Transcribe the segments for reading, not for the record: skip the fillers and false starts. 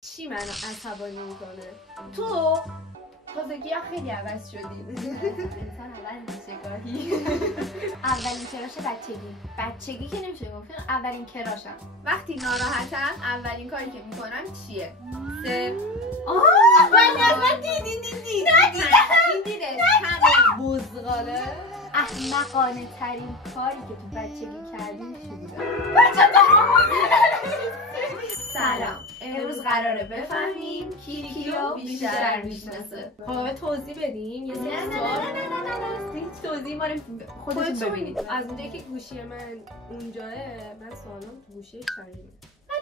چی منو عصبانی میکنه؟ تو تازگی ها خیلی عوض شدی. انسان اول میشه گاهی. اولین کراش بچگی که نمیشه گفت، اولین کراشم. وقتی ناراحتم اولین کاری که میکنم چیه؟ من دیدی این دیده همه بزغاله. احمقانه ترین کاری که تو بچگی کردیم چی بوده؟ سلام، امروز قراره بفهمیم کی رو بیشتر میشناسه. خب توضیح بدیم یه سری سوال. هیچ توضیحی ما رو خودتون ببینید. از اونجایی که گوشی من اونجاه، من سوالام تو گوشی شریمه.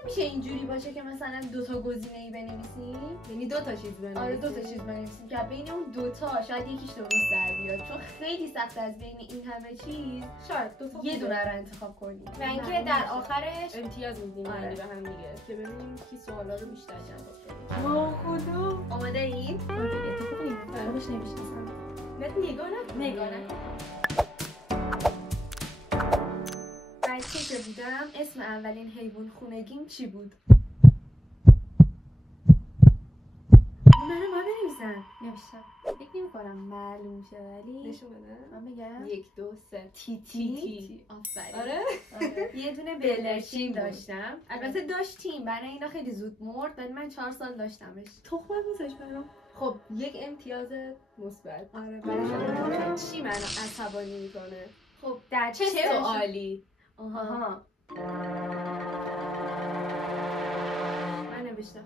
میشه اینجوری باشه که مثلا دوتا گزینه‌ای بنویسیم؟ یعنی دو تا چیز بنویسیم. آره دو تا چیز بنویسیم که بین اون دوتا شاید یکیش درست در بیاد، چون خیلی سخت از بین این همه چیز شاید دو تا یه دونه رو انتخاب کنیم و اینکه در آخرش امتیاز میدیم آره. به هم دیگه که ببینیم کی سوالا رو بیشتر جواب بده. خدا آماده این؟ خوش نمیشناسم. نگاه نکن. بچه که بودم اسم اولین حیوان خونگیم چی بود؟ منو ما بنویسن. نوشتم. فکر نمی‌کنم معلوم شه ولی نشون بده. من بگم 1 2 3 تیتی. آفرین. آره. یه دونه بلدرچین داشتم. البته داشتیم، برای اینا خیلی زود مرد، ولی من 4 سال داشتمش. تخمه میذاش برام. خب یک امتیاز مثبت. آره برای چی منو عصبانی میکنه؟ خب در چه سوالی؟ آها. من نوشتم.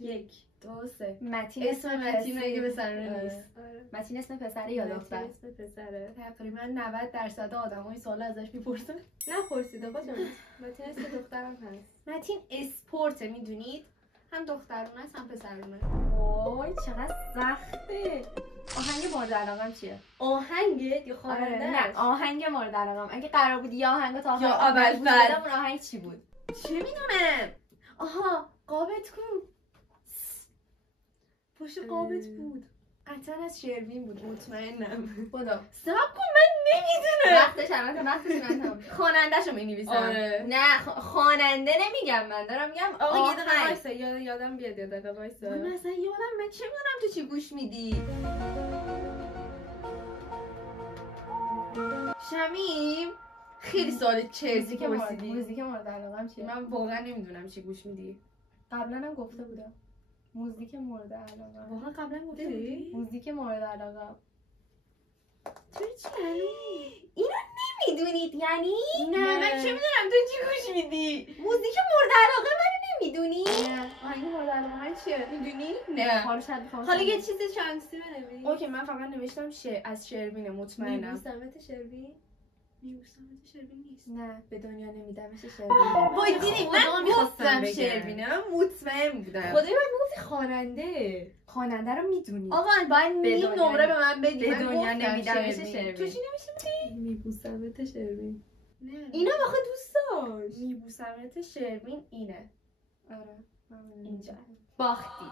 1 2 3 متین اسم متین اگه به سر نیست. متین اسم پسره یا دختر؟ اسم پسره. تقریبا 90% آدمای سوال ازش میپرسن. نپرسید آقا جان. متین اسم دخترم هست. متین اسپورت میدونید؟ هم دخترونه است هم پسرونه. وای چقدر سخته. آهنگ مورد علاقم چیه؟ آهنگت یا خواننده؟ نه آهنگ مورد علاقم. اگه قرار بود یا آهنگ تا آخر یا اول اول گوش بعد. بدم، اون آهنگ چی بود؟ چه میدونم؟ آها قابت کو. پشت قابت بود. قطعا از شروین بود مطمئنم. خدا صبر کن من نمیدونم. وقتش خواننده‌شو می‌نویسم. آره. نه خواننده نمیگم، من دارم میگم آقا یه دقیقه آهنگ. وایسا یادم بیاد یه دقیقه وایسا. من اصلا یادم من چه میدونم تو چی گوش میدی؟ شمیم خیلی سوال چرزی که پرسیدی. موزیک مورد علاقم چیه؟ من واقعا نمیدونم چی گوش میدی. قبلا هم گفته بودم موزیک مورد علاقم. واقعا قبلا گفته بودی؟ موزیک مورد علاقم. چرا چی معلومی؟ اینو نمیدونید یعنی؟ نه من چه میدونم تو چی گوش میدی؟ موزیک مورد علاقه منو نمیدونی؟ نه آهنگ مورد علاقه من چیه؟ میدونی؟ نه. حالا یه چیز شانسی بنویس. اوکی من فقط نوشتم از شروینه مطمئنم. میبوسمت شروین؟ میبوسمت شروین نیست. نه به دنیا نمیدمش شروین. وای دیدی خدا من می‌خواستم گفتم بگم. شروینه، من مطمئن بودم. خدای من گفتی خواننده. خواننده رو میدونی؟ آقا باید به نیم دنیا نمره به من بدی. به من دنیا گفتم نمیدمش شروین. شروین. تو چی نوشته بودی؟ میبوسمت شروین. نه اینا واقعا دوست داشت. میبوسمت شروین اینه. آره اینجا. باختی.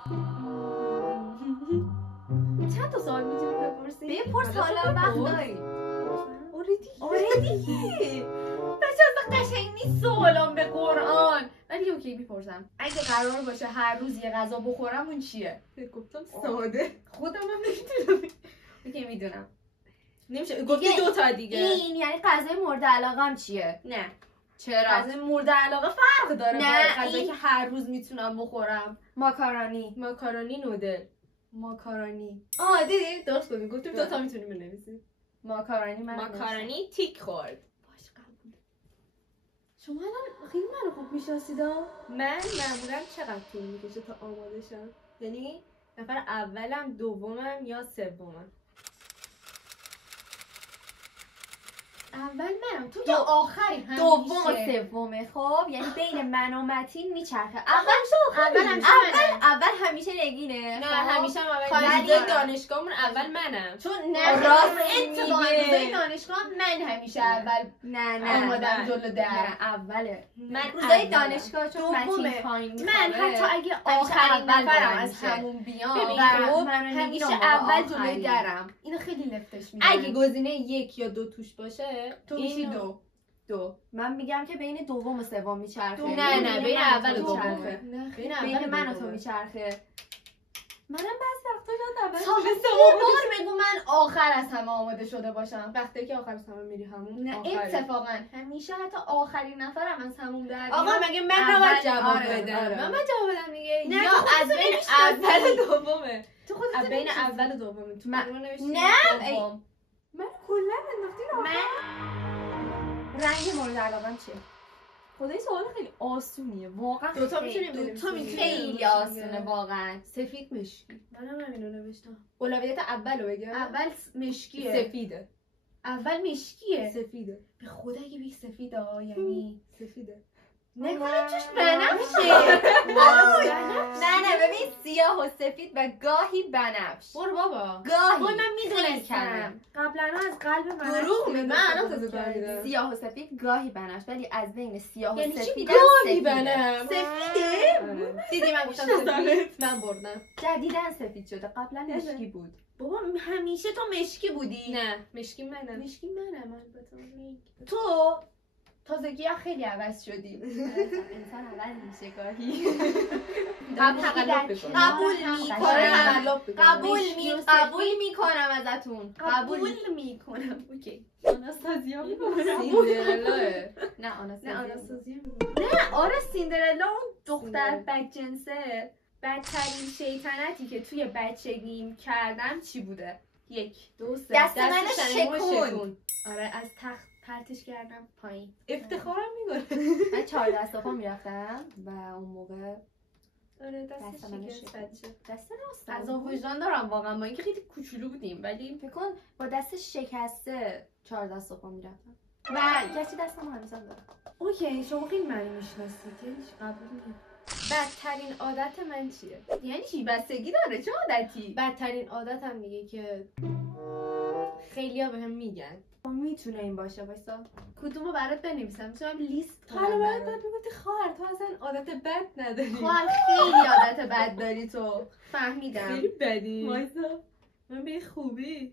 چند تا سوال میتونی بپرسی؟ بپرس حالا وقت داری. آره دیگه. بچه اصلا قشنگ نیست سوالام به قرآن. ولی اوکی میپرسم. اگه قرار باشه هر روز یه غذا بخورم اون چیه؟ گفتم ساده. خودم هم نمیدونم. اوکی میدونم. نمیشه گفتی دو تا دیگه. این یعنی غذای مورد علاقم چیه؟ نه. چرا؟ غذای مورد علاقه فرق داره نه، با غذایی این- که هر روز میتونم بخورم. ماکارونی. ماکارونی نودل. ماکارونی. دیدی درست گفتی. گفتیم دو تا میتونیم بنویسیم. ماکارونی من ماکارونی تیک خورد. باش قبول. شما الان خیلی منو خوب میشناسیدا؟ من معمولا چقدر طول میکشه تا آماده شم؟ یعنی نفر اولم دومم یا سومم. اول منم. تو که آخری همیشه. دوم و سومه. خب یعنی بین من و متین میچرخه. اول همیشه نگینه. نه خب؟ همیشه هم اول خالی روزای دارم. دانشگاهمون اول منم. چون نه راست اتفاقا میگه. روزای دانشگاه من همیشه اول نه آمادم جلو در. نه اوله. من روزای اولم. دانشگاه چون متین دومه. پایین من میخوابه. حتی اگه همیشه آخرین اول نفرم بلند از میشه. همون بیام ببین، خب منو نگین همیشه اون موقع اول آخری. جلوی درم. اینو خیلی لفتش میدم. اگه گزینه 1 یا 2 توش باشه تو میشی 2. 2. من میگم که بین دوم و سوم میچرخه. نه بین اول و دومه. دومه. بین من و تو میچرخه. منم بعضی وقتا یاد اول بار بگو من آخر از همه آماده شده باشم. وقتی که آخر از همه میری همون. نه اتفاقا همیشه حتی آخرین نفرم از همون در آقا مگه من نباید جواب بدم؟ من جواب بدم دیگه. نه، یا تو از بین اول و دومه. تو خودت از بین اول و دومه. تو نه من کلا انداختی رو. رنگ مورد علاقه‌م چیه؟ خدای سوال خیلی آسونیه واقعا. دوتا میتونیم خیلی آسونه واقعا. سفید مشکی. منم همینو نوشتم. اولویت اولو بگم. اول مشکیه. سفیده. اول مشکیه. سفیده. به خدا اگه بگی سفیده یعنی سفیده. نکنه توش بنفشه. نه ببین سیاه و سفید و گاهی بنفش. برو بابا. گاهی. من میدونستم. قبلا از قلب من دروغ میگی. من الان تازه فهمیدم. سیاه و سفید گاهی بنفش ولی از بین سیاه و یعنی چی سفید گاهی بنم؟ سفیده؟ دیدی من گفتم سفید. من بردم. جدیدن سفید شده قبلا مشکی بود. بابا همیشه تو مشکی بودی. نه مشکی منم. مشکی منم البته. تو تازگی ها خیلی عوض شدی. انسان عوض میشه گاهی. قبول میکنم ازتون. قبول میکنم. اوکی. آناستازیا سیندرلاه. نه آناستازیا. نه آره سیندرلا اون دختر بدجنسه. بدترین شیطنتی که توی بچگیم کردم چی بوده؟ 1 2 3 دست من شکون. آره از تخت پرتش کردم پایین. افتخارم میکنه. من 4 دست پا میرفتم و اون موقع آره دست من بچه. دست راست عذاب وجدان دارم واقعا با اینکه خیلی کوچولو بودیم ولی فکر کن با دست شکسته 4 دست پا میرفتم و گرچه دستم هنوزم دارم. اوکی شما خیلی منو میشناسید یعنی قبول نیم. بدترین عادت من چیه؟ یعنی چی بستگی داره چه عادتی؟ بدترین عادتم میگه که خیلی‌ها بهم میگن. میتونه این باشه وایسا. کدومو برات بنویسم؟ میتونم لیست کنم. حالا باید میگفتی خواهر تو اصلا عادت بد نداری. خواهر خیلی عادت بد داری تو. فهمیدم. خیلی بدی. وایسا. من به خوبی.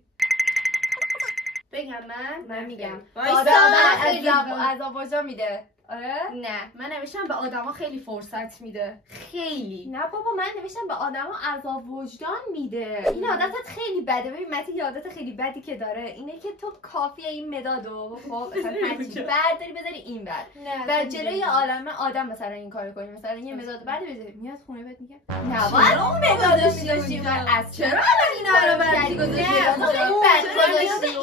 بگم من میگم. وایسا. عذاب وجدان میده. آره؟ نه من نوشتم به آدما خیلی فرصت میده. خیلی. نه بابا من نوشتم به آدما عذاب وجدان میده. این عادتت خیلی بده. ببین متی یه عادت خیلی بدی که داره اینه که تو کافیه این مدادو خب مثلا هرچی برداری بذاری این بر و جلوی آدم مثلا این کارو کنی مثلا یه مداد برداری بذاری میاد خونه بهت میگه نه باید اون مدادو میذاشتی و از چرا اینا رو بردی گذاشتی اون بد گذاشتی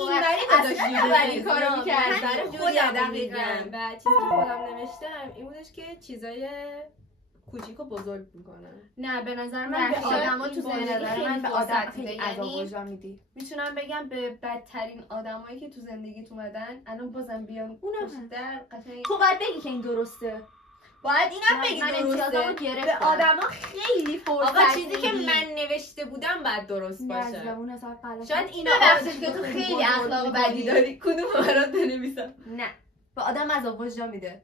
اصلا این کارو میکردی خودم دقیقاً و چیزی که خودم نوشتم این بودش که چیزای کوچیک و بزرگ میکنن. نه به نظر من به آدما تو زندگی من به آدم خیلی خیلی عذاب وجدان میدی. میتونم بگم به بدترین آدمایی که تو زندگیت اومدن الان بازم بیان اونم در قشنگ تو باید بگی که این درسته. باید اینم بگی درسته. به آدما خیلی فرصت آقا چیزی که من نوشته بودم بعد درست باشه. شاید اینا ببخشید که تو خیلی اخلاق بدی داری. کدوم برات بنویسم؟ نه به آدم عذاب وجدان میده.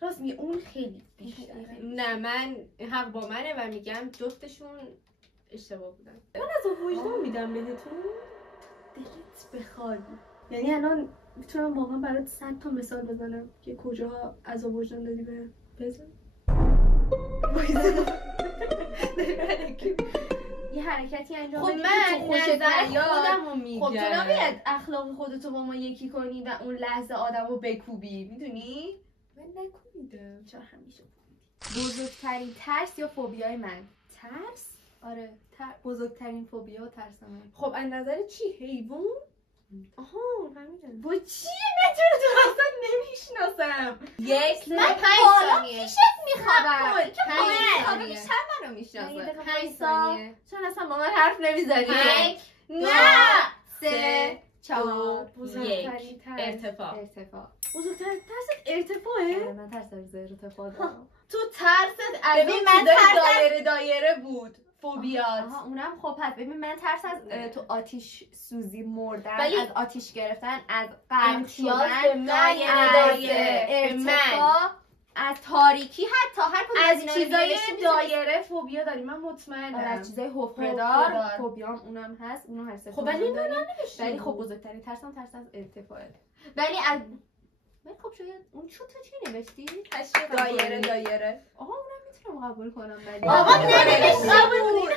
راست میگه اون خیلی بیشتره. نه من حق با منه و میگم جفتشون اشتباه بودن. من عذاب وجدان میدم بهتون دلت بخواد. یعنی الان میتونم واقعا برات 100 تا مثال بزنم که کجا عذاب وجدان دادی به بزن. یه حرکتی انجام بدی خب من نظر خودمو میگم. خب تو نباید اخلاق خودتو با ما یکی کنی و اون لحظه آدمو بکوبی میدونی؟ من نکوبیدم. چرا همیشه بزرگترین ترس یا فوبیای من؟ ترس؟ آره بزرگترین فوبیا و ترس من. خب از نظر چی؟ حیوان؟ آها فهمیدم. با چیه؟ من چرا تو اصلا نمیشناسم. من 5 ثانیه پیشت میخوابم. 5 ثانیه. بیشتر منو میشناسه. 5 ثانیه. چون اصلا با من حرف نمیزنی. 5 نه 3 4 بزرگترین ترس. ارتفاع. بزرگترین ترست ارتفاعه؟ من ترس از ارتفاع دارم. تو ترست از ببین من دایره بود. فوبیات. آها اونم خب پس ببین من ترس از تو آتیش سوزی مردن ولی از آتیش گرفتن از غرق امتیاز شدن دایره ارتفاع از تاریکی حتی هر کدوم از اینا چیزای رو دایره فوبیا داری من مطمئنم. از چیزای حفره‌دار فوبیام اونم هست اونو هست. خب ولی من ننوشتم. ولی خب بزرگترین ترسم ترس از ارتفاعه. ولی از خب شاید اون تو چی نوشتی؟ دایره آها اونم میتونم قبول کنم ولی آقا ننوشت قبول کن.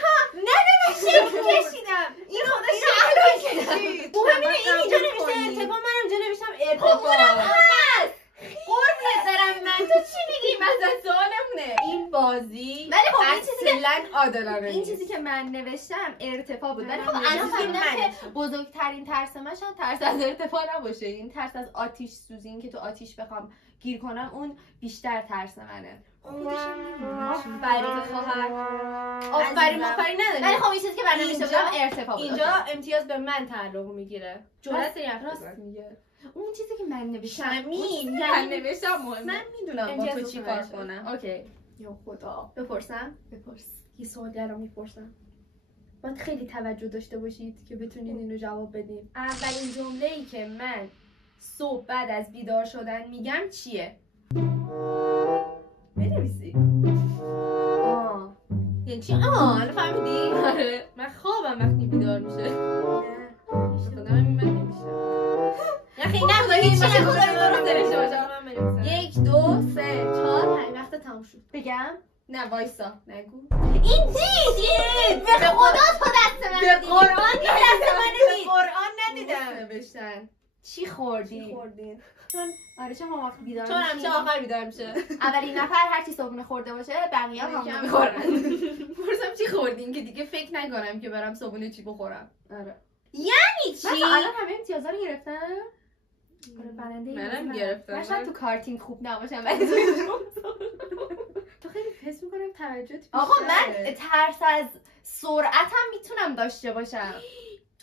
شکل کشیدم این خدا شکل کشید. مهم اینه این اینجا نوشته ارتباط، منم اینجا نوشتم ارتباط. هست قربونت برم من، تو چی میگی؟ مثلا سوالمونه. این بازی ولی خب این چیزی که اصلا عادلانه این نیست. چیزی که من نوشتم ارتفاع بود. ولی خب منم الان نوشتم فهمیدم من که نوشتم. بزرگترین ترس من شاید ترس از ارتفاع نباشه. این ترس از آتیش سوزی، این که تو آتیش بخوام گیر کنم، اون بیشتر ترس منه. آفرین خواهر. آفرین نداری. ولی خب این چیزی که من نوشته بودم اینجا- ارتفاع بود. اینجا امتیاز به من تعلق میگیره. جرأت این حرف راست بزن. میگه. اون چیزی که من نوشتم شمیم من یعنی نوشتم مهمه. من میدونم با امتیاز تو رو چی خواهر کار شد. کنم. اوکی. یا خدا. بپرسم؟ بپرس. یه سوال الان میپرسم. باید خیلی توجه داشته باشید که بتونید اینو جواب بدین. اولین جمله‌ای که من صبح بعد از بیدار شدن میگم چیه؟ بنویسی. یعنی چی؟ الان فهمیدی؟ آره من خوابم وقتی بیدار میشه. خودم من نمیشه. نه خیلی نگذاری هیچ باشه، چیزی خدا رو درست نوشته نوشته باشه. باشه. من بنویسم. 1 2 3 4 5 وقت تموم شد. بگم؟ نه وایسا نگو. این چی؟ به خدا تو دست من به ندیدی. قرآن این دست من به ندید. قرآن ندیدم نوشتن. چی خوردی؟ خوردین؟ آره چون ما وقتی بیدار چون همیشه میشیم آخر بیدار میشه. اولین نفر هر چی صبحونه خورده باشه بقیه هم یکم میخورن. پرسم چی خوردین که دیگه فکر نکنم که برم صبحونه چی بخورم. آره. یعنی چی؟ من الان همه امتیازا رو گرفتم. آره برنده منم گرفتم. من شاید تو کارتینگ خوب نباشم ولی تو خیلی حس میکنم توجهت بیشتره. آقا من ترس از سرعتم میتونم داشته باشم.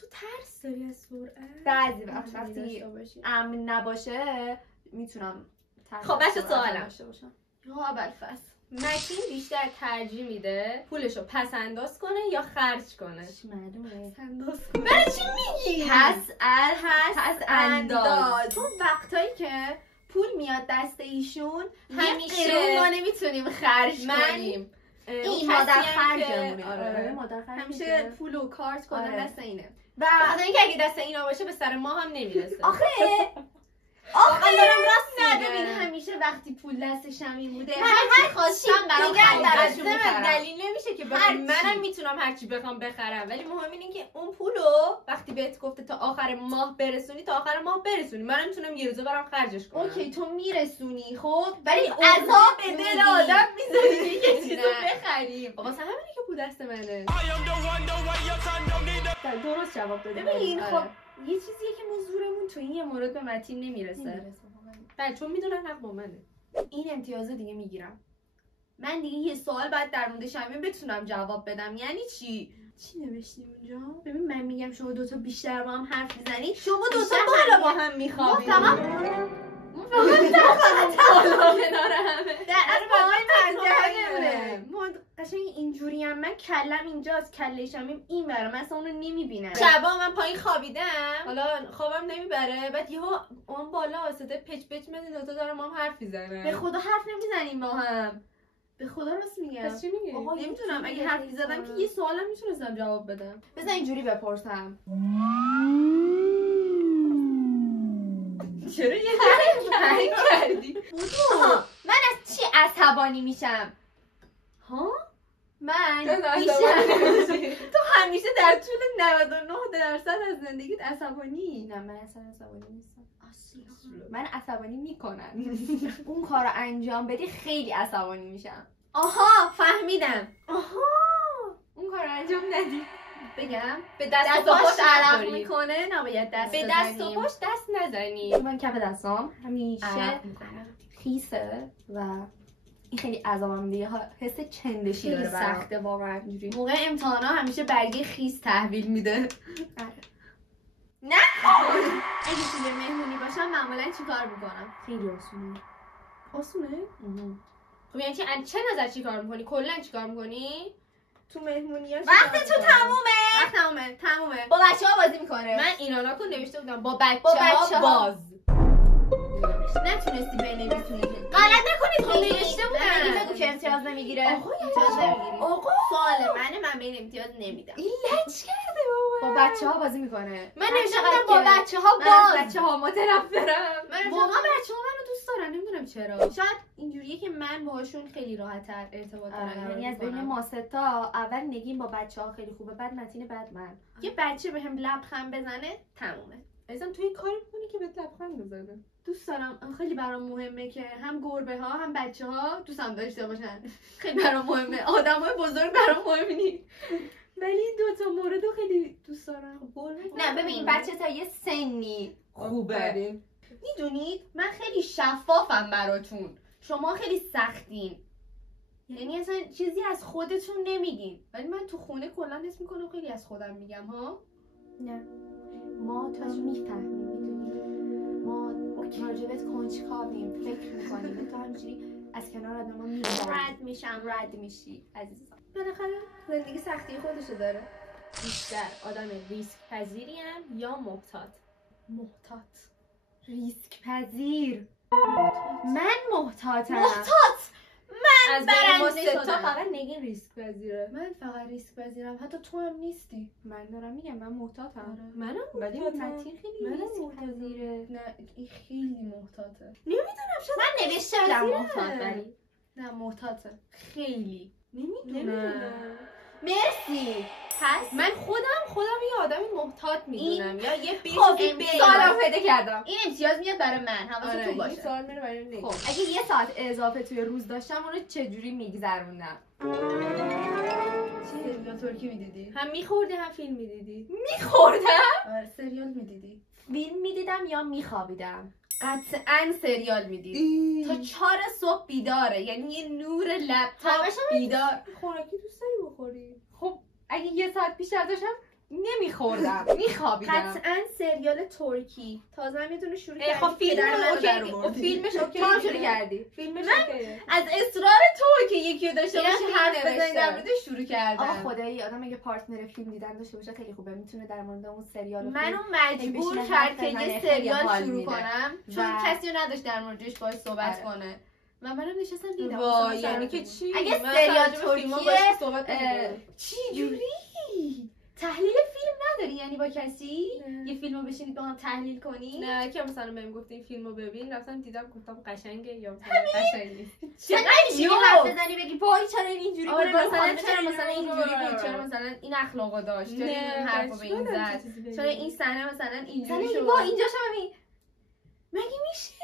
تو ترس داری از سرعت؟ بعضی وقت میتونی وقتی داشته باشی. امن نباشه میتونم ترس خب، از بچه سرعتم سوالم. داشته باشم. یا ابوالفضل متین بیشتر ترجیح میده پولشو پس انداز کنه یا خرج کنه؟ معلومه. پس انداز کنه. برای چی میگی؟ پس انداز. چون وقتایی که پول میاد دست ایشون همیشه همیشه ما نمیتونیم خرج من کنیم. این مادر خرجمونه. خرجمونه. آره. مادر خرج همیشه میشه. پول و کارت کلا آره. دست اینه. و خاطر اینکه اگه دست اینا باشه به سر ما هم نمیرسه. آخه واقعا دارم راست ندارین میگم. همیشه وقتی پول دست شمیم بوده من هر خواستم برام میگم خریدارشو در می‌خرم. دلیل نمیشه که هر بخوام چی. منم میتونم هر چی بخوام بخرم، ولی مهم اینه که اون پولو وقتی بهت گفته تا آخر ماه برسونی تا آخر ماه برسونی. منم میتونم یه روزه برام خرجش کنم. اوکی تو میرسونی خب ولی عذاب به میدی. دل آدم میذاری که یه چیزو نه. بخریم. واسه همینه که پول دست منه. درست جواب دادی. ببین آره. خب یه چیزیه که ما زورمون تو این یه مورد به متین نمیرسه. بله چون میدونن حق با منه. این امتیاز دیگه میگیرم. من دیگه یه سوال بعد در مورد شمیم بتونم جواب بدم. یعنی چی نوشتیم اونجا؟ ببین من میگم شما دوتا بیشتر با هم حرف میزنید. شما دوتا بیشتر بالا با هم میخوابید. کنار همه در پای منطقه ما قشنگ اینجوری هم من کلم اینجاست، کله شمیم این بره، من اصلا اونو نمیبینم. شبا من پایین خوابیدم. حالا خوابم نمیبره، بعد یهو اون بالا صدای پچ پچ میاد، دوتا دارم ما هم حرف میزنن. به خدا حرف نمیزنیم با هم. به خدا راست میگم. پس چی میگی؟ آقا نمیتونم، اگه حرف میزدم که یه سوالم میتونستم جواب بدم. بذار اینجوری بپرسم. چرا یه جوری کردی؟ من از چی عصبانی میشم؟ ها؟ من تو همیشه در طول 99% از زندگیت عصبانی. نه من اصلا عصبانی نیستم. من عصبانی میکنم. اون کار رو انجام بدی خیلی عصبانی میشم. آها فهمیدم. اون کار رو انجام ندی. بگم به دست و پاش پاش عرق نخورید. میکنه، نباید دست به بزنیم. دست و پاش دست نزنید. من کف دستام همیشه عرق میکنه. خیسه و این خیلی عذابم میده. حس چندشی خیلی داره برام. سخته واقعا اینجوری. موقع امتحانا همیشه برگه خیس تحویل میده. نه اگه توی مهمونی باشم معمولا چیکار میکنم؟ خیلی آسونه. آسونه؟ خب یعنی چه نظر چیکار میکنی؟ کلا چیکار میکنی؟ تو مهمونی ها وقت تو تمومه. وقت تمومه. با بچه‌ها بازی میکنه. من اینا رو نوشته بودم با بچه‌ها بچه‌ها باز. نتونستی بنویسی. غلط نکنید خب نوشته بگو بودم. که امتیاز نمیگیره. آقا امتیاز نمیگیری. آقا سوال منه، من به این امتیاز نمیدم. این لچ کرده با بچه‌ها بازی میکنه. من نوشته بودم چقدر با که- بچه‌ها من از باز. بچه‌ها متنفرم. من واقعا بچه‌ها منو چرا. شاید اینجوریه که من باهاشون خیلی راحت‌تر ارتباط دارم. یعنی از بین ما سه تا اول نگین با بچه‌ها خیلی خوبه، بعد متین، بعد من. یه بچه بهم لبخند بزنه تمومه. ازم توی کاری می‌کنی که بهت لبخند بزنه. دوست دارم، خیلی برام مهمه که هم گربه ها هم بچه ها دوستم داشته باشن. خیلی برام مهمه. آدمای بزرگ برام مهم نیست. ولی این دو تا موردو خیلی دوست دارم. نه ببین بچه تا یه سنی خوبه. میدونید من خیلی شفافم براتون. شما خیلی سختین. یعنی اصلا چیزی از خودتون نمیگین. ولی من تو خونه کلا حس میکنم خیلی از خودم میگم ها. نه ما تو میفهمیم، میدونی ما راجبت کنجکاویم، فکر میکنیم، تو همینجوری از کنار آدم ها رد میشی عزیزم. بالاخره زندگی سختی خودشو داره. بیشتر آدم ریسک پذیریم یا محتاط؟ ریسک پذیر. من محتاطم. از بین ما سه تا فقط نگین ریسک پذیره. من فقط ریسک پذیرم. حتی تو هم نیستی. من دارم میگم من محتاطم. منم ولی محتاطم. متین خیلی ریسک پذیره. نه این خیلی محتاطه. نمیدونم شاید من نوشته بودم محتاط، ولی نه محتاطه خیلی. نمیدونم. مرسی. پس من خودم یه آدمی محتاط میدونم یا یه بیچ سوالم پیدا کردم. این امتیاز میاد برای من. حواستون باشه. این سوال میره برای نگین. خب اگه یه ساعت اضافه توی روز داشتم اونو چجوری میگذروندم؟ سریال ترکی میدیدی؟ هم میخوردی هم فیلم میدیدی. میخوردم؟ آره سریال میدیدی؟ فیلم میدیدم یا میخوابیدم؟ قطعاً سریال میدید. تا 4 صبح بیداره. یعنی یه نور لپتاپ بیدار. خوراکی دوست داری بخوری؟ خب اگه یه ساعت بیشتر داشتم نمیخوردم، میخوابیدم. قطعاً سریال ترکی. تازه هم یه دونه شروع کردی. خب فیلمش اوکی. تو هم شروع کردی. فیلمش اوکیه. از اصرار تو که یکی رو داشته اینم باشی فیلم حرف بزنی نوشته. در موردش شروع کردم. آقا خدایی آدم اگه پارتنر فیلم دیدن داشته باشه خیلی خوبه، میتونه در مورد اون سریال و منو فیلم مجبور بشینه کرد حرف که بزنه، یه خیلی سریال حال شروع میده. کنم چون و- کسی رو نداشت در موردش باهاش صحبت آره. کنه. و منم نشستم دیدم. وای اصلا یعنی سرم که تو چی؟ اگه من سریال راجع به فیلم‌ها ترکیه، باهاش صحبت نمی‌کنم. چی جوری؟ تحلیل فیلم نداری یعنی با کسی؟ نه. یه فیلمو بشینید با هم تحلیل کنی؟ نه که مثلا بهم گفت این فیلمو ببین، رفتم دیدم گفتم قشنگه یا مثلا قشنگ نیست. چقدر میشه حرف بزنی بگی وای چرا این اینجوری آره بود؟ مثلا خانم چرا مثلا اینجوری بود؟ آره. چرا مثلا این اخلاقو داشت؟ چرا این نه، حرفو به این بچه‌ها زد؟ چیزی بگی. چرا این صحنه مثلا مثلا اینجوری این شد؟ با اینجاش هم ببین. مگه میشه؟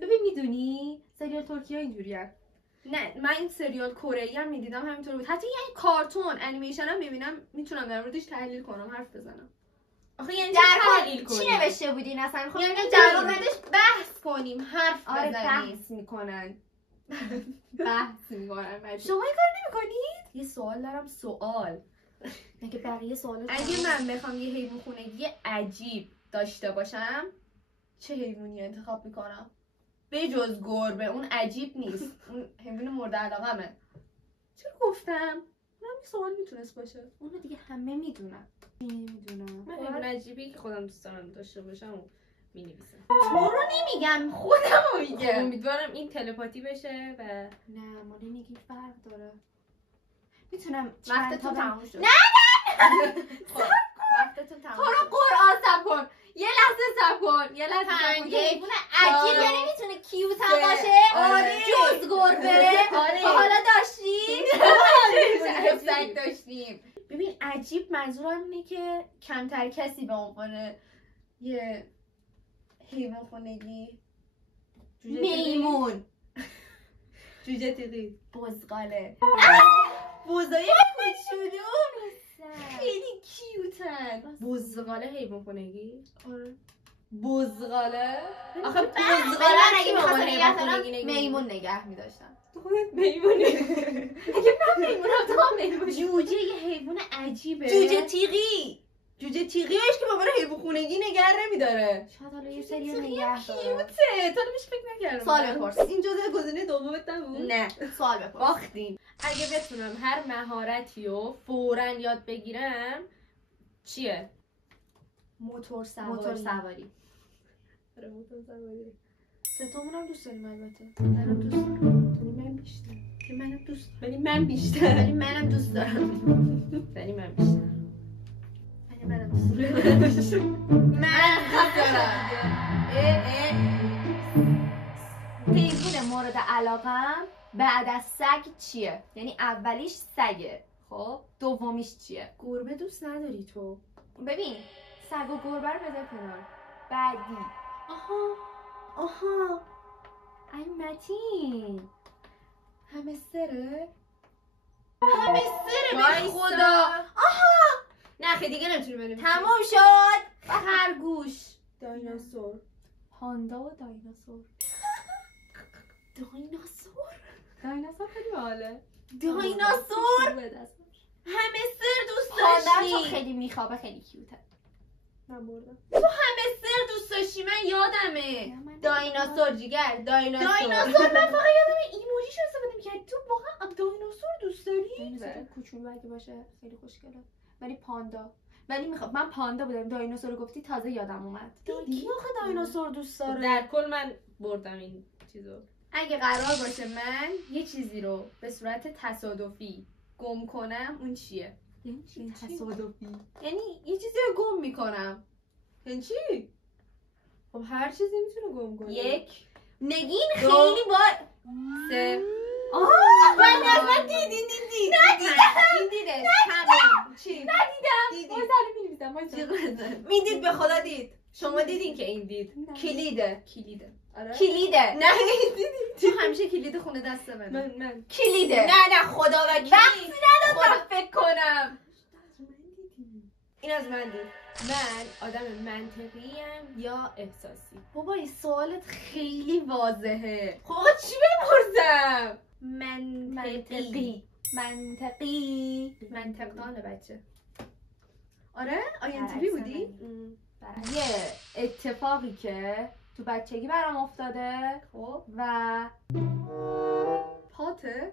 ببین میدونی سریال ترکیه اینجوری هست. نه من این سریال کره هم میدیدم همینطور بود. حتی یه کارتون انیمیشن هم میبینم میتونم در موردش تحلیل کنم، حرف بزنم. آخه یعنی در تحلیل کنیم. چی نوشته بودین اصلا؟ خب یعنی در موردش بحث کنیم، حرف آره بزنیم. بحث میکنن. بحث میکنن. شما این کار نمی‌کنید؟ یه سوال دارم. سوال مگه بقیه سوالات اگه من بخوام یه حیوان خونگی عجیب داشته باشم چه حیوانی انتخاب میکنم؟ به جز گربه، اون عجیب نیست، اون حیوان مورد علاقمه. چرا گفتم؟ اونم یه سوال میتونست باشه. اونو دیگه همه میدونن. نمیدونم. من حیوان عجیبی که خودم دوست دارم داشته باشم و می‌نویسم. تو رو نمیگم، خودم رو میگم. امیدوارم این تلپاتی بشه و نه ما نمیگیم فرق داره. میتونم وقتتون تموم شد. نه وقتتون تموم تو رو شد. قرآن سب کن. یه لحظه سب کن. یه لحظه سب کن. یک، یه حیوان عجیب چهار، یعنی میتونه کیوت هم سه. باشه. آره. جز گربه. آره. حالا داشتی؟ حیوان سگ داشتیم. ببین عجیب منظورم اینه که کمتر کسی به عنوان یه حیوان خونگی میمون. جوجه تیغی. بزغاله. بزای کوچولو خیلی کیوتن. بزغاله حیوان خونگی؟ آره. بزغاله؟ آخه بزغاله بزغاله اگه کی به عنوان می‌خواستم حیوان نگه دارم خونگی میمون نگه می‌داشتم. تو خودت میمونی. اگه من میمونم تو هم میمونی. جوجه یه حیوان عجیبه. جوجه تیغی. جوجه تیغی هاش که به عنوان حیوان خونگی نگر نمیداره. شاید حالا یه سری نگه دارم. کیوته. تو بهش فکر نکردم. سوال بپرس. این جزء گزینه دومت نبود؟ نه. سوال بپرس. باختیم. اگه بتونم هر مهارتی رو فوراً یاد بگیرم چیه؟ موتور موتور سواری. آره موتور سواری. ستامون هم دوست داریم البته. منم دوست دارم. من بیشتر. که منم دوست دارم. ولی من بیشتر. ولی منم دوست دارم. ولی من بیشتر. ولی منم دوست دارم. من دوست دارم. حیوان مورد علاقم بعد از سگ چیه؟ یعنی اولیش سگه، خب دومیش چیه؟ گربه دوست نداری تو؟ ببین سگ و گربه رو بذار کنار. بعدی آها ای متین همستره؟ همستره به وایسا. خدا. نه خیلی دیگه نمیتونی بنویسی. تموم شد. خرگوش. دایناسور. پاندا و دایناسور. دایناسور خیلی باحاله. دایناسور همستر دوست داشتی. پاندا خیلی میخوابه، خیلی کیوته. من بردم. تو همستر دوست داشتی، من یادمه. دایناسور جیگر. دایناسور من فقط یادمه ایموجیشو استفاده می‌کرد. تو واقعا دایناسور دوست داری؟ دایناسور کوچولو اگه باشه خیلی خوشگله. ولی پاندا، ولی میخوام من پاندا بودم. دایناسور رو گفتی تازه یادم اومد. کی آخه دایناسور دوست داره؟ در کل من بردم این چیزو. اگه قرار باشه من یه چیزی رو به صورت تصادفی گم کنم، اون چیه؟ یعنی چی تصادفی؟ یعنی یه چیزی رو گم میکنم. یعنی چی؟ خب هر چیزی میتونه گم کنه. یک نگین دو. خیلی با 3 من دیدی این دیده تمام. چی؟ میدید به خدا دید. شما دیدین که این دید. کلیده. آره. کلیده. نه تو همیشه کلید خونه دست منه. من کلیده. نه خدا وکیلی. وقتی نداد من فکر کنم. این از من دید. من آدم منطقیم یا احساسی؟ بابا این سوالت خیلی واضحه. خب آقا چی بپرسم؟ منطقی. منطقدانه بچه. آره؟ آینتیبی بودی؟ یه اتفاقی که تو بچگی برام افتاده خب و پاته؟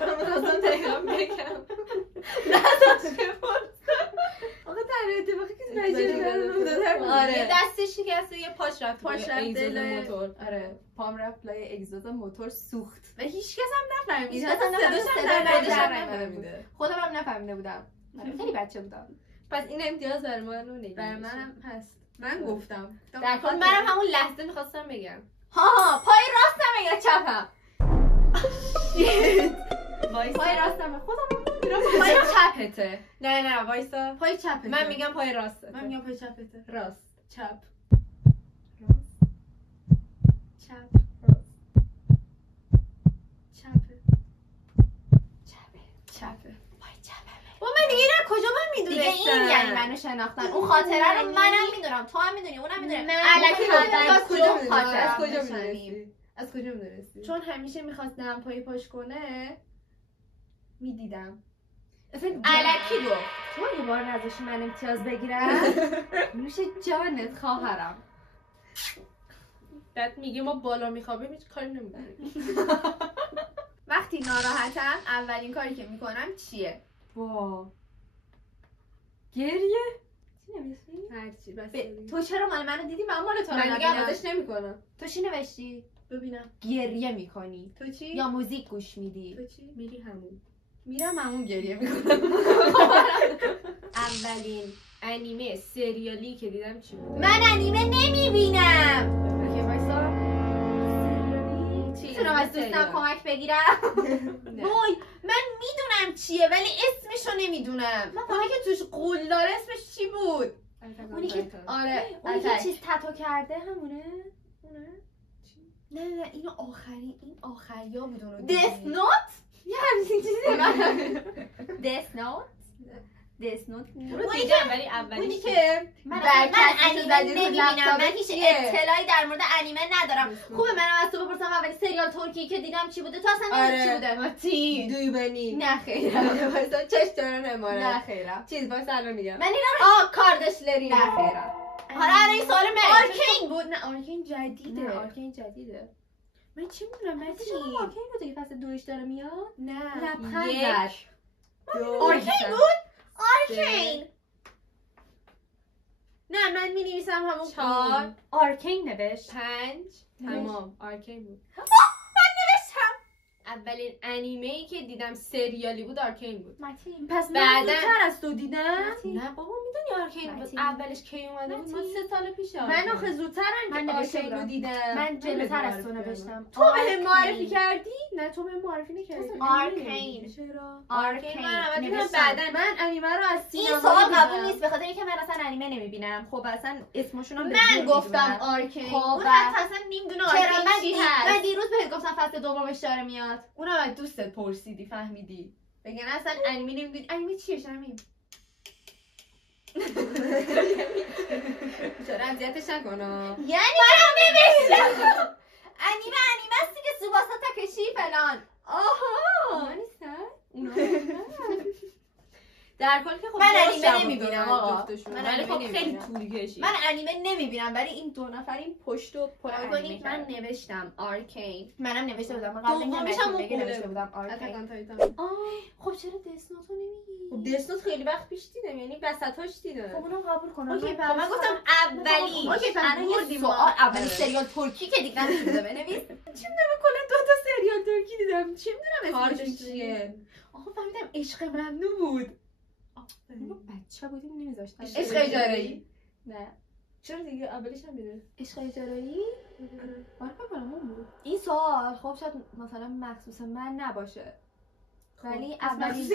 میخواستم تلگرام بگم. آقا تنها اتفاقی که تو بچگی بچگی برام افتاده آره. یه یه دستش شکسته، یه پاش رفت. پاش رفت اگزوز دل موتور. آره. پام رفت لای اگزوز موتور سوخت. و هیچ کس هم نفهمید. هیچ کس هم نفهمید. خودش هم نفهمید. نفهمیده. خودم هم نفهمیده بودم. خیلی بچه بودم. پس این امتیاز برای من رو نگیم. برای منم هست. من گفتم. در کل منم همون لحظه میخواستم بگم. ها پای راستمه یا چپم؟ پای راستمه. خودم پای چپته. نه وایسا. پای چپته. من میگم پای راسته. من میگم پای چپته. راست. چپ. چپ. چپه. پای چپمه. با من دیگه اینا کجا من دیگه میدونستم؟ این یعنی منو شناختن. اون خاطره رو منم میدونم، تو هم میدونی، اونم میدونه. الکی از کجا کدوم خاطره؟ از کجا بشنویم. میدونستی؟ از کجا میدونستی؟ چون همیشه میخواست دم پای پاش کنه میدیدم. اصلا الکی گفت. تو یه بار نذاشتی من امتیاز بگیرم. نوش جانت خواهرم. بعد میگه ما بالا میخوابیم هیچ کاری نمیکنیم. وقتی ناراحتم اولین کاری که میکنم چیه؟ وا گریه. چی نوشتی؟ هرچی بس. تو چرا مال منو دیدی؟ من مال تو رو من دیگه ندیدم. عوضش نمیکنم. تو چی نوشتی؟ ببینم. گریه میکنی تو چی؟ یا موزیک گوش میدی؟ تو چی؟ میری همون. میرم همون گریه میکنم. اولین انیمه سریالی که دیدم چی بود؟ من انیمه نمیبینم. اوکی وایسا. میتونم از دوستم کمک بگیرم؟ وای من میدونم چیه ولی اسمشو نمیدونم. اونی که توش قول داره اسمش چی بود؟ اونی که آره. اونی که چیز تتو کرده همونه؟ اونه؟ نه اینو آخری این آخریا بود اونو دث نوت؟ یه همچین چیزی دث نوت؟ دث نوت رو دیدم ولی اولیش اونی که من انیمه نمیبینم، من هیچ اطلاعی در مورد انیمه ندارم. خوبه منم از تو بپرسم اولی سریال ترکی که دیدم چی بوده؟ تو اصلا نمیدونی چی بوده؟ ماتی دویبنی. نه خیرم. وایسا چش دارن اماره. نه خیرم. چیز وایسا الان میگم. من اینا کاردشلری. نه خیرم. حالا این سوال من. آرکین بود. نه آرکین جدیده. نه آرکین جدیده. من چی میدونم من چی آرکین بوده که فصل 2 داره میاد؟ نه لبخند یک. زد. آرکین بود؟ آرکین. نه من می نویسم همون 4 آرکین نوشت. 5 تمام آرکین بود. اولین انیمه‌ای که دیدم سریالی بود آرکین بود. متین پس من بعداً- زودتر از تو دیدم. نه بابا میدونی آرکین بود متین. اولش کی اومده بود؟ ما 3 سال پیش من آخه زودتر من که نوشته آرکین رو بودم. دیدم. من جلوتر از معرفی تو کردم. نوشتم. تو به هم معرفی آرکین. کردی؟ نه تو به هم معرفی نکردی. آرکین. چرا؟ آرکین. من اول دیدم نوشتم. بعداً من انیمه رو از این سینما سوال دیدم. قبول نیست به خاطر اینکه من اصلا انیمه نمیبینم. خب اصلا اسمشون رو من گفتم آرکین. خب، اون و- حتی اصلا نمیدونه چرا آرکین چی من هست. دیروز بهت گفتم فصل دومش داره میاد. اونم از دوستت پرسیدی فهمیدی. بگن اصلا انیمه نمیدونی انیمه چیه شمیم؟ چرا اذیتش نکنم. یعنی من نمیشم. انیمه است دیگه سوباسا تاکشی فلان. آها. اونا نیستن؟ در کل که خب من درست انیمه جواب نمیبینم دادن آقا. جفتشون. من ولی انیمه خب خیلی نمیبینم. طول کشید. من انیمه نمیبینم ولی این دو نفر این پشت و پر نگاه انیمه کنید من کردن. نوشتم آرکین. منم نوشته بودم من قبل اینکه دومیش متین هم بگه خوبه. نوشته بودم آرکین. اتکان تایتان. خب چرا دسناتو نمیگی؟ خب دستوت خیلی وقت پیش دیدم یعنی وسطاش دیدم. خب اونم قبول کنم. اوکی، خب پس من گفتم اولی. اوکی، پس الان یه بردیم سوال ما. اولی آره. سریال ترکی که دیگه نمیشه بنویس. چی میدونم کلا 2 تا سریال ترکی دیدم. چی میدونم کارش اسمش چیه؟ چیه؟ آقا فهمیدم عشق ممنوع بود. ما بچه بودیم نمیذاشتن. عشق اجاره‌ای؟ نه. چرا دیگه اولش هم میره؟ عشق اجاره‌ای؟ آره بکنم اون بود. این سوال خب شاید مثلا مخصوص من نباشه. ولی اولین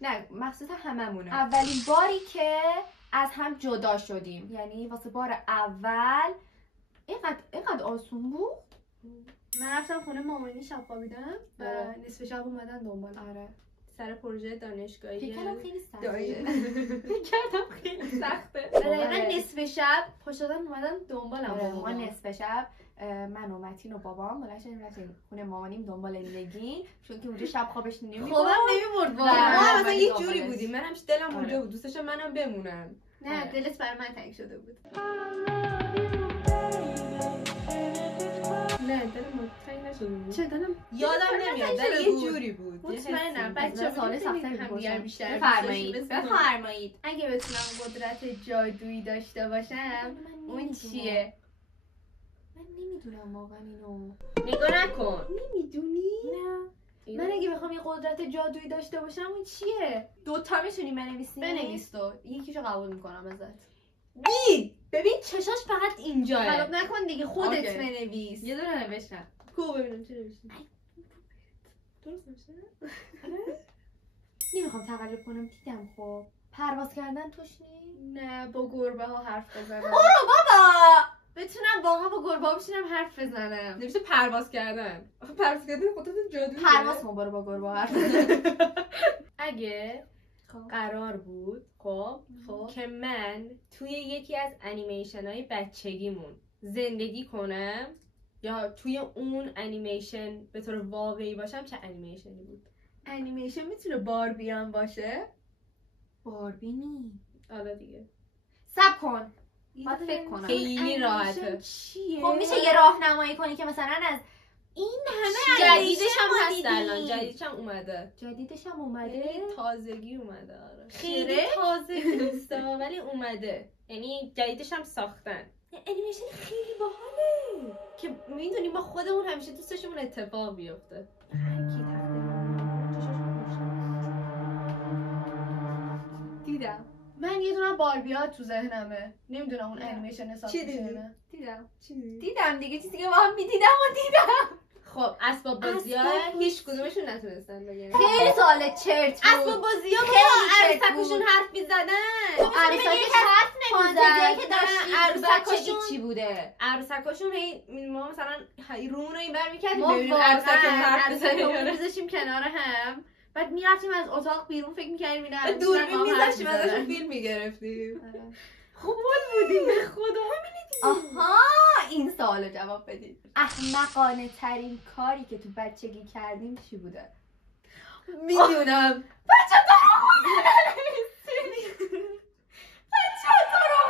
نه مخصوص هممونه. اولین باری که از هم جدا شدیم یعنی واسه بار اول اینقدر آسون بود. من رفتم خونه مامانی شب خوابیدم و آره. نصف شب اومدن دنبال. آره. سر پروژه دانشگاهی. فکر کردم خیلی سخته. دایی. فکر کردم خیلی سخته. و دقیقا آره. نصف شب پا شدن اومدن دنبالم. آره، با ما مامان. نصف شب من و متین و بابام بلند شدیم رفتیم خونه مامانیم دنبال نگین چون که اونجا شب خوابش نمیبرد. خوابم نمیبرد و- واقعا. ما مثلا ولی یه جوری دنبالش. بودیم منم دلم آره. اونجا بود دوست داشتم منم بمونم. نه آره. دلت برای من تنگ شده بود. نه دلم تنگ نشده بود. چه دلم یادم دلم نمیاد تنگ ولی شده یه بود. جوری بود. مطمئنم بچه بچه سال سال سخته همدیگر بیشتر بفرمایید دوست داشتیم. بفرمایید. اگه بتونم قدرت جادویی داشته باشم اون چیه؟ من نمیدونم واقعا اینو. نگاه نکن. نمیدونی؟ نه. من اگه بخوام یه قدرت جادویی داشته باشم اون چیه؟ دوتا میتونی بنویسی؟ بنویس تو یکیشو قبول میکنم ازت. بی ببین چشاش فقط اینجاه. خراب نکن دیگه خودت اوکی. بنویس. یه دونه نوشتم. کو ببینم چی نوشتی. درست نوشته؟ نمیخوام تقلب کنم دیدم خب. پرواز کردن توش نیست؟ نه با گربه ها حرف بزنم. برو بابا. بتونم واقعا با گربه ها بشینم حرف بزنم. نوشته پرواز کردن. آخه پرواز کردن خودت جادو. پرواز کن برو با گربه حرف بزن. اگه قرار بود خب که من توی یکی از انیمیشن های بچگیمون زندگی کنم یا توی اون انیمیشن به طور واقعی باشم چه انیمیشنی بود؟ انیمیشن میتونه باربی هم باشه. باربی نی. آره دیگه سب کن. باید فکر کنم. خیلی راحته. چیه؟ خب میشه یه راهنمایی کنی که مثلا از این همه جدیدش هم هست دیدی. الان جدیدش هم اومده. جدیدش هم اومده. یعنی تازگی اومده آره. خیلی خیلی تازگی نیست ولی اومده. یعنی جدیدش هم ساختن. انیمیشن خیلی باحاله. که میدونی ما خودمون همیشه دوست داشتیم اون اتفاق بیفته. دیدم. من یه دونه باربی ها تو ذهنمه. نمیدونم اون نه. انیمیشن حساب چی میشه دیدی؟ یا نه. دیدم. چی دیدی؟ دیدم دیگه چیزی که با هم میدیدم و دیدم. خب اسباب بازی‌ها اسباب هیچ کدومشون نتونستن بگن. خیلی سوال چرت بود. اسباب بازی‌ها خیلی چرت عروسکشون بود. حرف می‌زدن. عروسک حرف فانتزیایی که نه، داشتی عروسکاشون بچگی چی بوده؟ عروسکاشون هی ما مثلا رومون رو اینور می‌کردیم ما ببینیم واقعا عروسک حرف بزنه. عروسک رو می‌ذاشتیم کنار هم. بعد میرفتیم از اتاق بیرون فکر می‌کردیم اینا عروسک دوربین با هم حرف می‌ذاشتیم ازشون می‌زدن. فیلم می‌گرفتیم. خوب بودیم به خدا. آها این سوالو جواب بدید. احمقانه ترین کاری که تو بچگی کردیم چی بوده؟ میدونم. بچه تو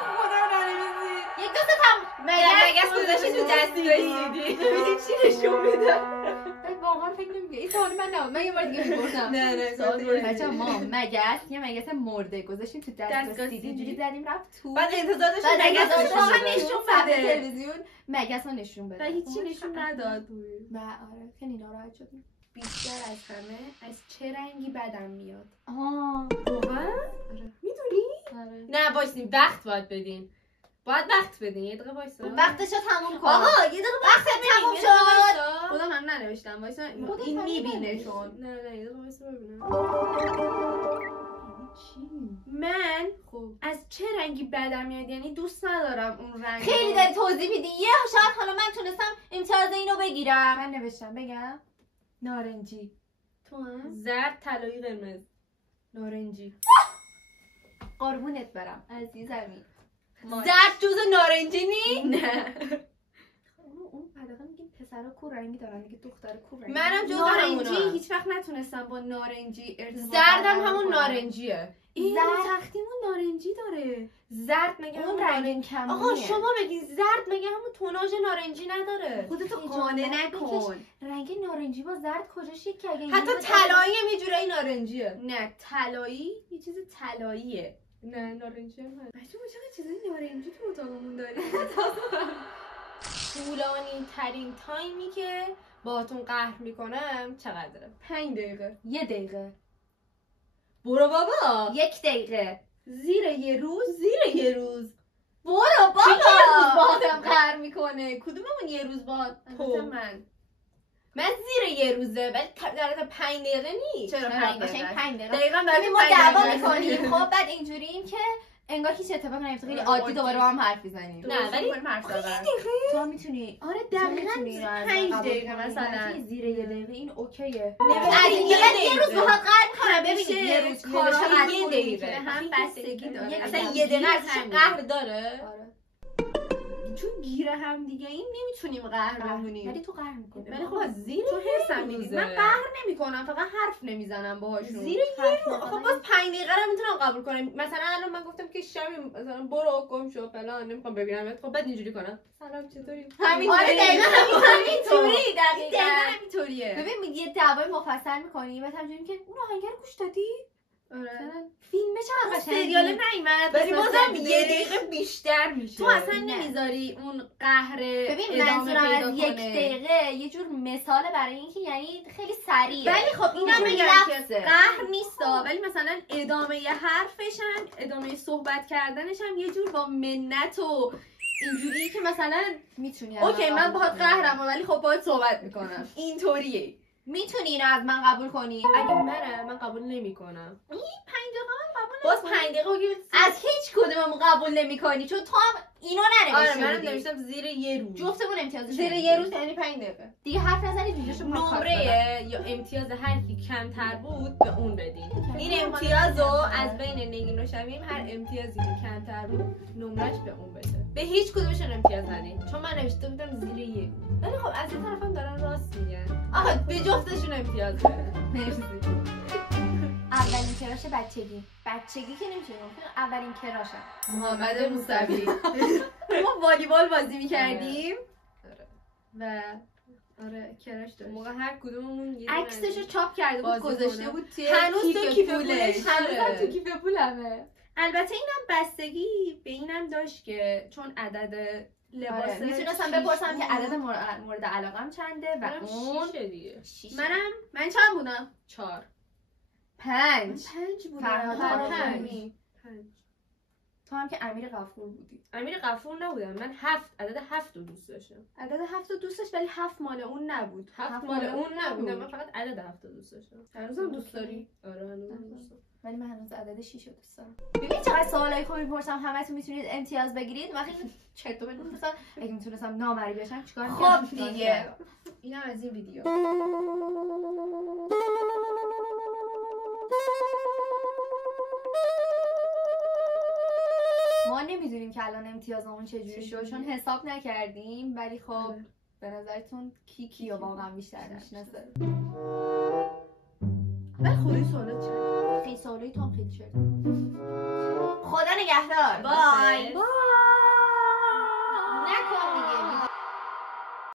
خدا ننویسی. یک دو تا تم مگس گذاشتی تو دستگاه سیدی. ببینید چی نشون میده. من واقعا فکر نمی‌کنم این سوال من نه، من یه بار دیگه می‌پرسم. نه بچه‌ها ما مگس یه مگس مرده گذاشتیم تو دستگاه CD جوری زدیم رفت تو. بعد انتظار داشتیم مگس نشون نشون بده تلویزیون مگس ها نشون بده. و هیچی نشون نداد. و آره خیلی ناراحت شدیم. بیشتر از همه از چه رنگی بدم میاد؟ واقعا؟ آره. میدونی؟ آره. نه وایسین وقت باید بدین. باید وقت بدین. یه دقیقه وایسا. وقتشو تموم کن. آقا یه دقیقه وقت تموم شد. خودم هم ننوشتم وایسا این میبینه چون نه یه دقیقه وایسا ببینم. من از چه رنگی بدم میاد؟ یعنی دوست ندارم اون رنگ. خیلی داری توضیح میدی. یه شاید حالا من تونستم امتیاز اینو بگیرم. من نوشتم بگم نارنجی. تو هم؟ زرد، طلایی، قرمز. نارنجی. قربونت برم عزیزمی. زرد جز نارنجی نی؟ نه. اون بعدا میگیم پسرا کور رنگی دارن دیگه دختر کور رنگی. منم جز نارنجی همونا. هیچ وقت نتونستم با نارنجی ارتباط زردم برقرار همون کنم. نارنجیه. این زرد. تختیمون نارنجی داره. زرد مگه اون همون رنگ نارنجی؟ کمونیه. آقا شما بگین زرد مگه همون توناژ نارنجی نداره؟ خودتو خیلی قانع جالب. نکن. رنگ نارنجی با زرد کجاش یک اگه حتی طلایی هم یه جورایی نارنجیه. نه طلایی یه چیز طلاییه. نه نارنجی هم هست. بچه ما چقدر چیزای نارنجی تو اتاقمون داریم. طولانی ترین تایمی که باهاتون قهر میکنم چقدره؟ 5 دقیقه. 1 دقیقه. برو بابا. 1 دقیقه. زیر یه روز. زیر یه روز. برو کی یه روز بابا. باهاتم قهر میکنه؟ کدوممون یه روز باهات؟ تو. البته من زیر یه روزه ولی در حد 5 دقیقه نیست. چرا 5 دقیقه؟ 5 دقیقه. دقیقا برای ما دعوا میکنیم خب بعد اینجوریم که انگار هیچ اتفاقی نمیفته خیلی عادی دوباره با هم حرف میزنیم. نه، ولی حرف زدن. تو میتونی آره تو دقیقاً میتونی 5 دقیقه مثلا. زیر 1 دقیقه این اوکیه. از یه روز باهات قهر میکنم ببینید ببینید یه روز کارا یه دقیقه. هم بستگی داره. اصلا یه دقیقه ازش قهر داره. آره. چون گیر هم دیگه این نمیتونیم قهر بمونیم. ولی تو قهر میکنی. ولی خب زیر تو حسم میدید. من قهر نمیکنم فقط حرف نمیزنم باهاشون. زیر یه رو خب باز 5 دقیقه رو میتونم قبول کنم. مثلا الان من گفتم که شمی مثلا برو گم شو فلان نمیخوام ببینمت. خب بعد اینجوری کنم سلام چطوری؟ آره دقیقاً همینطوری دقیقاً همینطوریه. ببین یه دعوای مفصل میکنیم بعد همینجوری که اون آهنگر گوش دادی؟ آره. مثلا فیلمه چقدر قشنگه. سریال نیومد. ولی قسمت بازم جدیدش. یه دقیقه بیشتر میشه. تو اصلا نه. نمیذاری اون قهر ببین ادامه منظورم پیدا از 1 کنه. دقیقه یه جور مثال برای اینکه یعنی خیلی سریعه. ولی خب اینم اینجوری بگم که لفظه. قهر نیستا ولی مثلا ادامه حرفش هم ادامه صحبت کردنش هم یه جور با منت و اینجوری که مثلا میتونی اوکی من باهات قهرم ولی خب باهات صحبت میکنم اینطوریه. میتونی اینو از من قبول کنی. اگه من قبول نمیکنم. 5 دقیقه من قبول باز 5 دقیقه بگیر. از هیچ کدوممون قبول نمیکنی چون تو هم اینو آره ننوشته منم بودی. نوشتم زیر یه روز. جفتمون امتیازش زیر یه روز یعنی 5 دقیقه. دیگه حرف نزنید اینجاشو نمره یا امتیاز هر کی کمتر بود به اون بدین. این امتیاز رو از بین نگین و شمیم هر امتیازی که کمتر بود نمرش به اون بده. به هیچ کدومشون امتیاز ندین چون من نوشته بودم زیر یه. ولی خب از این طرفم دارن راست میگن. آخه به جفتشون امتیاز بده. مرسی. اولین کراش بچگی که نمیشه گفت اولین کراشم محمد موسوی. ما والیبال بازی می‌کردیم و آره کراش داشت. موقع هر کدوممون یه عکسشو چاپ کرده بود بازی گذاشته کنم. بود توی هنوز تو کیف پولش. پولش. هنوزم تو کیف پولمه. البته اینم بستگی به اینم داشت که چون عدد لباس آره. میتونستم بپرسم که عدد مورد علاقم چنده و اون دیگه. من چند بودم؟ 4 5 بودم. فرهاد 5 تو هم که امیر غفور بودی. امیر غفور نبودم من 7 عدد 7 رو دوست داشتم. عدد 7 رو دوست داشت ولی 7 مال اون نبود. 7 مال اون نبودم من فقط عدد 7 رو دوست داشتم. هنوزم دوست داری؟ آره هنوزم دوست دارم. ولی من هنوز عدد 6 رو دوست دارم. ببین چقدر سوالای خوبی می‌پرسم همتون میتونید امتیاز بگیرید. من خیلی چرت و پرت می‌پرسم. اگه میتونستم نامری بشم چیکار می‌کردم؟ خب دیگه اینم از این ویدیو. ما نمیدونیم که الان امتیازمون چجوری شد چون حساب نکردیم ولی خب به نظرتون کیو واقعا بیشتر میشناسه؟ من خودی سوالات چند؟ خیلی سوالای تو هم خیلی شد. خدا نگهدار. بای. نکن دیگه.